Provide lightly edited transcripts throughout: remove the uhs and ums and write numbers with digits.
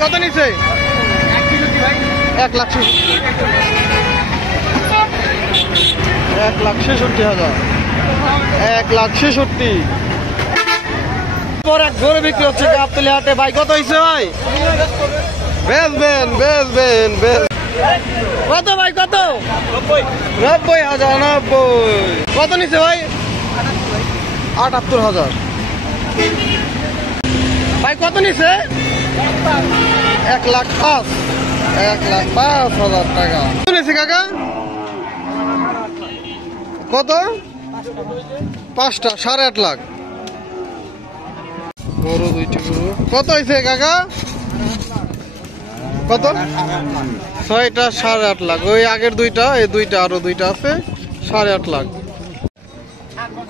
কত নিছে? 1,66,000। 1,66,000 পর এক গরু বিক্রি হচ্ছে গাবতলী হাটে। ভাই কত হয়েছে ভাই? বেচবেন বেচবেন বেচ কত ভাই? কত? 90,090। কত নিছে ভাই? 78,000। ভাই কত নিছে? 1,05,000। 1,05,000 টাকা নিছে কাকা। কত? 5টা 8.5 লাখ। গরু 2টি গরু কত হয়েছে কাকা? কত? 6টা 8.5 লাখ। ওই আগের 2টা, এই 2টা আরো 2টা আছে, 8.5 লাখ।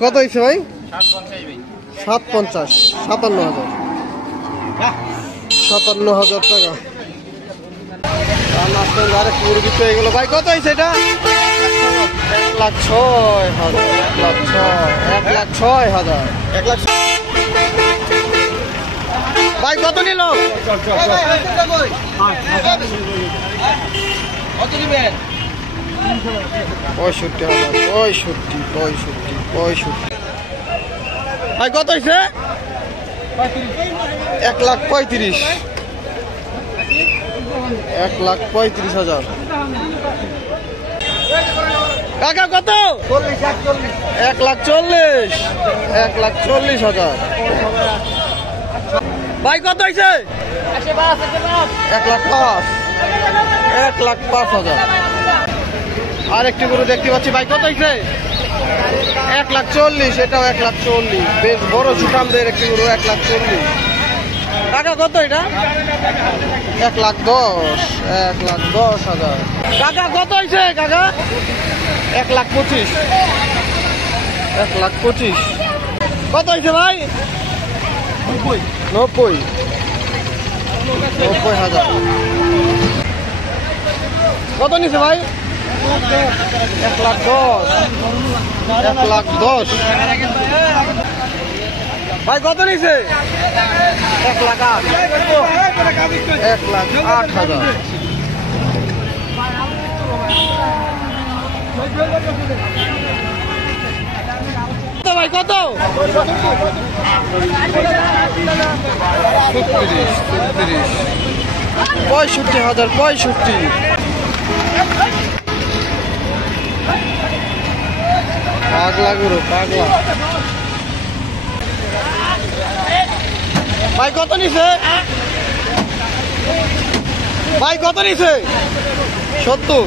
কত হয়েছে ভাই? 750। 57,000। 57,000 টাকা। আরেক মুরগি তো এগুলো ভাই কত হয়েছে এটা? 1,06,000। 1,06,000। 1,06,000 ভাই কত নিল? 65,000। ভাই কত হয়েছে? 1,35,000। 1,35,000। কাকা কত? 1,40,000। 1,40,000। ভাই কত হয়েছে? 1,05,000। 1,05,000। আরেকটি গরু দেখতে পাচ্ছি ভাই কত হয়েছে? 1,40,000। এটাও 1,40,000। বেশ বড় সুঠামদের একটি গরু 1,40,000 টাকা। কত এটা? 1,10,000। 1,10,000 কাকা কত হয়েছে কাকা? 1,25,000। 1,25,000 কত হয়েছে ভাই? 90,000। কত নিছে ভাই? 1,10,000। 1,10,000 ভাই কত নিছে? 1,08,000। 1,08,000 ভাই কত? 65,000। 65 পাগলা গরু পাগলা। ভাই কত নিছে? ভাই কত নিছে? 70।